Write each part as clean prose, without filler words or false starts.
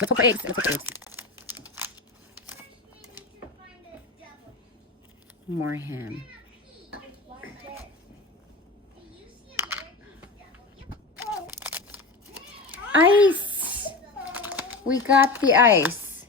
Let's hope for eggs. Let's hope for eggs. More ham. Ice. We got the ice.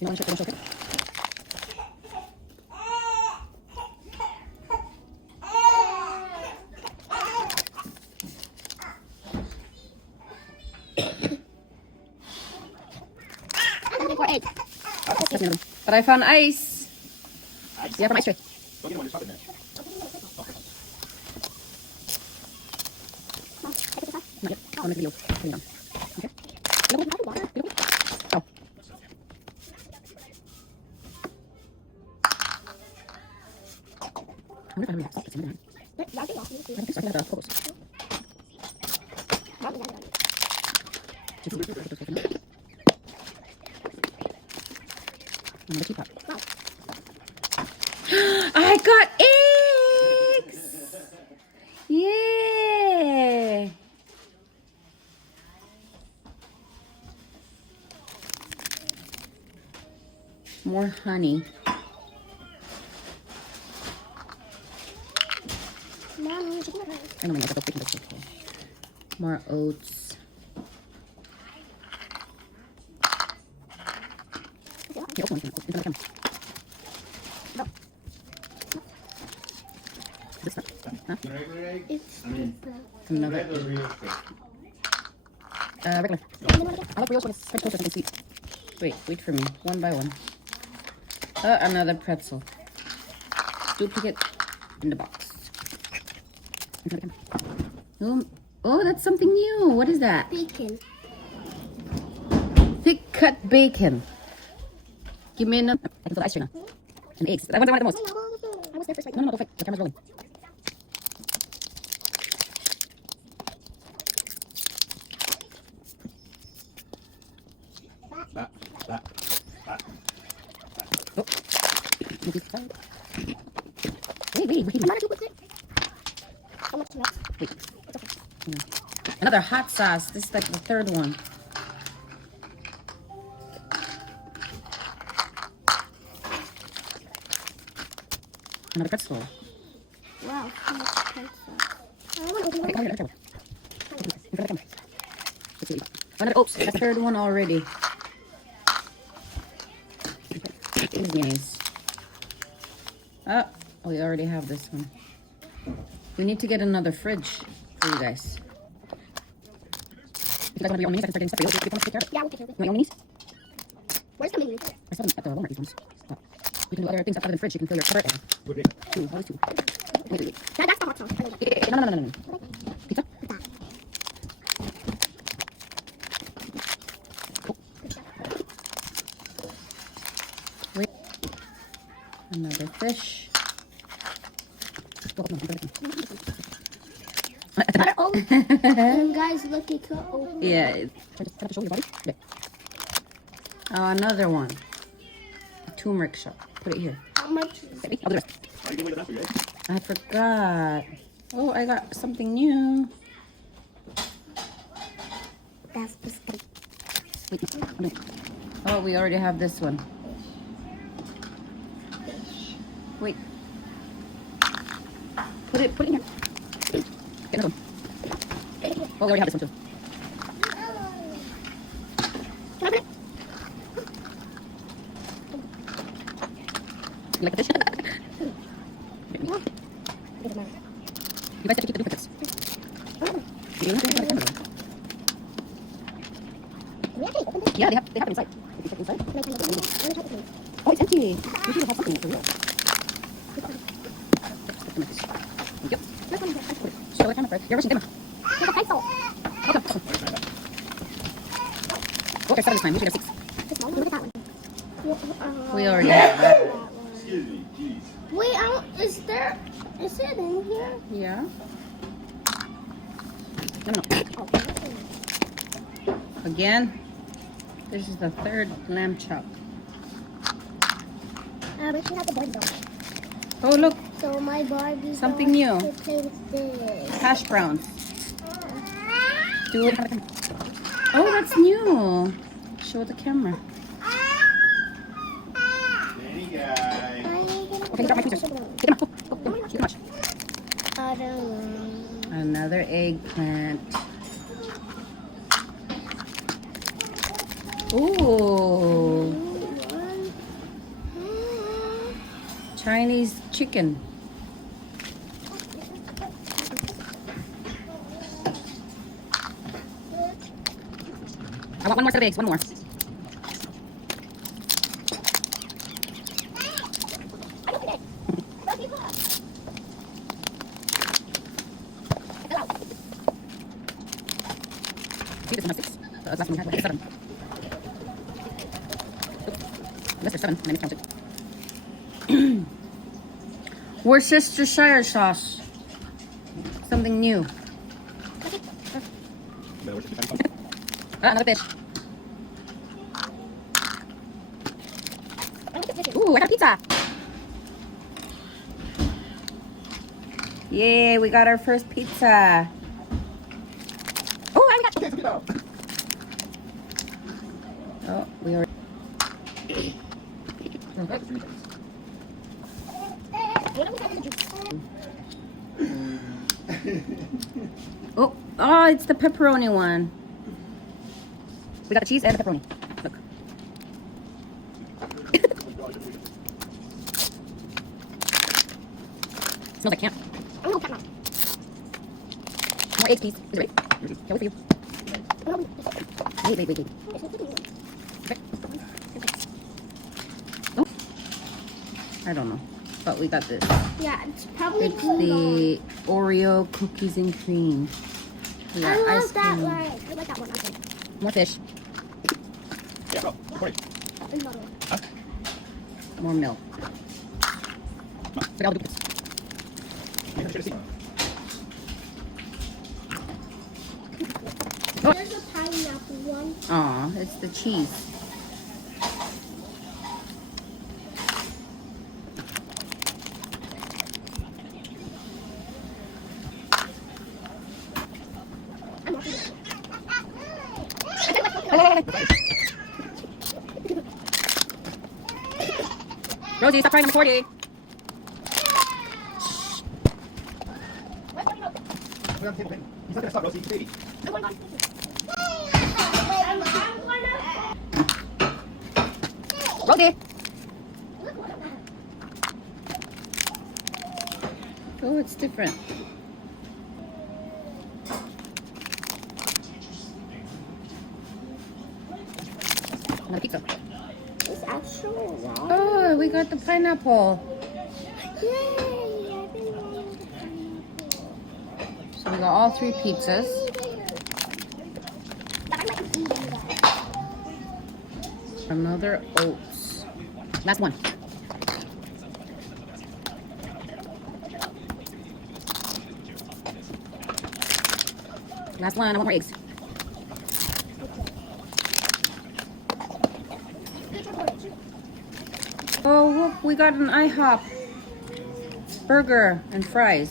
You want to show it? But I found ice. Yeah, from ice tray. Don't get one, just pop it in there. Not yet. I'll make a video. Putting it on. Okay. Oh. I wonder if I have salt. It's in there. I think so. I think I have the photos. Another teapot. I got eggs! Yeah! More honey. I know, I got the freaking biscuit. More oats. Here, open one. It's another This stuff. Huh? Another. Regular. I like Rios when it's French toast and sweet. Wait for me. One by one. Another pretzel. Duplicate in the box. Oh, that's something new. What is that? Bacon. Thick cut bacon. Give me another. I can put the ice cream now. And the eggs. That one's I wanted the most. I was there first. No, don't fight. The camera's rolling. Oh. Wait. How much next? Wait. Another hot sauce. This is like the third one. Another pretzel. Wow, how much pretzel? I want to open Okay, another oops, that's the third one already. Nice. Oh, we already have this one. We need to get another fridge for you guys. If you guys want to be on minis, I can start getting stuff for you. You want to take care of it? Yeah, we'll take care of it. You want your minis? Where's the menu? I saw them at the Walmart, these ones. Oh. You can do other things outside of the fridge. You can fill your cupboard. Two. Always two. Wait. That's the hot sauce. No. Pizza? Wait. Another fish. Oh, and guys, look, it could open. Yeah. Try to show your body. Okay. Oh, another one. A turmeric shot. Put it here. How much? I'll do the rest. I forgot. Oh, I got something new. That's biscuit. Wait. Oh, we already have this one. Wait. Put it in here. Get another one. Oh, we already have this one too. Can I put it? You like the fish? You guys have to keep the duplicates. You don't have to have the camera. Yeah, they have it inside. If you check inside. Oh, it's empty. You should have something for real. Thank you. Show the camera first. You're rushing, Emma. There's a pencil. Okay. Oh, there's 7 this time. We should have 6. Look at that one. We already have that. Excuse me, please. Wait, is it in here? Yeah. No. Again, this is the third lamb chop. We should have the Barbie doll. Oh, look. So my Barbie Something doll new. will play with this. Hash browns. Do it. Oh, that's new. Show the camera. Danny guy. Okay, you got my tweezers. Get them out. Go, go, go. Too much. Another eggplant. Ooh. Chinese chicken. I want one more set of eggs. One more. See, this one has 6. The last one we had was 7. Oops. Unless there's 7, I miscounted. Worcestershire sauce. Something new. Another fish. Ooh, I got pizza. Yay, we got our first pizza. Oh, I got. Oh, we already. Oh, it's the pepperoni one. We got the cheese and the pepperoni. Look. Smells like camp. More eggs, please. Is it ready? Can't wait for you. Wait. Okay. Oh. I don't know, but we got this. Yeah, it's probably It's the Oreo cookies and cream. We got I ice love that cream. one. I like that one. Okay. More fish. Yeah, bro. Corey. Another one. More milk. Look at all the duplicates. Oh. There's a pineapple one. Aw, it's the cheese. I'm not gonna- Rosie, stop crying, I'm 40. He's not gonna stop, Rosie. He's 80. Rosie! Oh, it's different. Another pizza. It's actually raw. Oh, we got the pineapple. Yay! I've been wanting the pineapple. So we got all 3 pizzas. Another oats. Last one. Last one. I want more eggs. Oh, look, we got an IHOP burger and fries.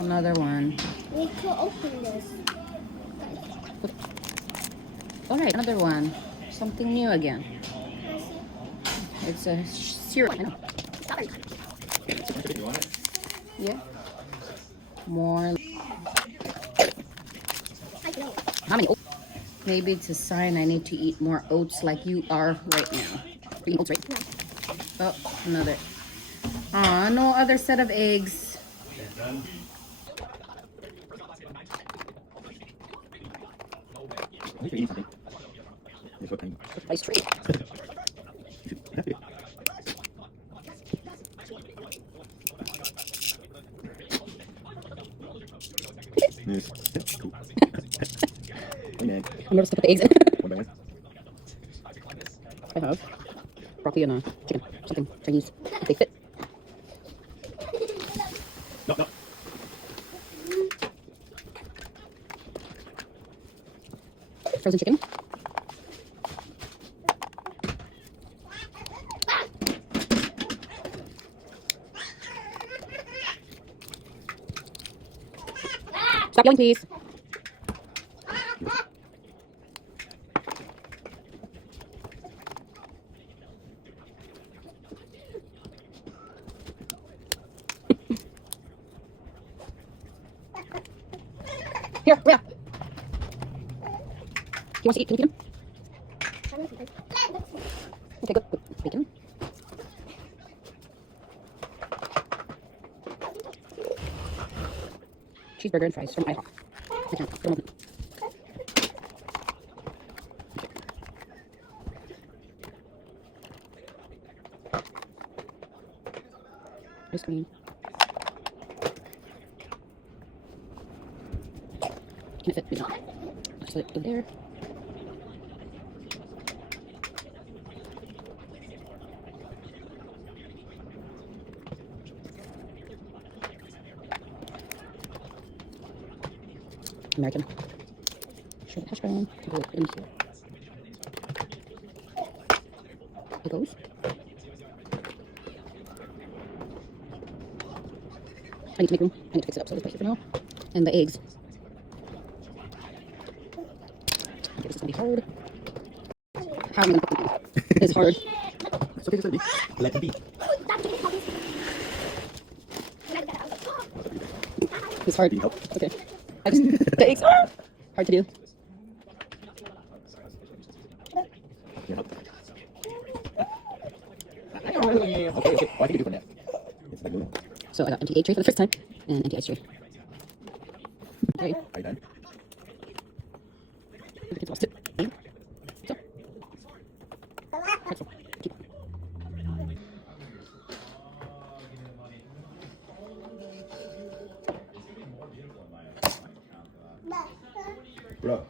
Another one. We could open this. All right, another one. Something new again. It's a syrup. I know. You want it? Yeah. More. How many oats? Maybe it's a sign I need to eat more oats like you are right now. Are you eating oats, right? Oh, another. Aw, no other set of eggs. Done. I think you're eating something. It's what kind of- Ice cream. Yes. Cool. Hey, man. I'm nervous to put the eggs in. One by one. I have broccoli and chicken. Something Chinese. If they fit. No, no. Frozen chicken. Stop yelling, please. Here, Rhea. He wants to eat. Can you feed him? Okay, good. Bacon. Cheeseburger and fries from IHOP. I can't. Put them open. Ice cream. Can it fit? Maybe not. Just let it go there. American. Shredded hash brown. Put it in here. It goes. I need to make room. I need to fix it up, so I'll just put it here for now. And the eggs. Okay, this is gonna be hard. How am I gonna put them in? It's hard. It's okay, just let it be. Let it be. It's hard. Can you help? Okay. The eggs are hard to do. Can you help? Okay, okay. What can you do for that? It's like glue. So I got empty egg tray for the first time and empty ice tray. Okay. Are you done? The kids lost it. So. Pretzel. Keep. Bro.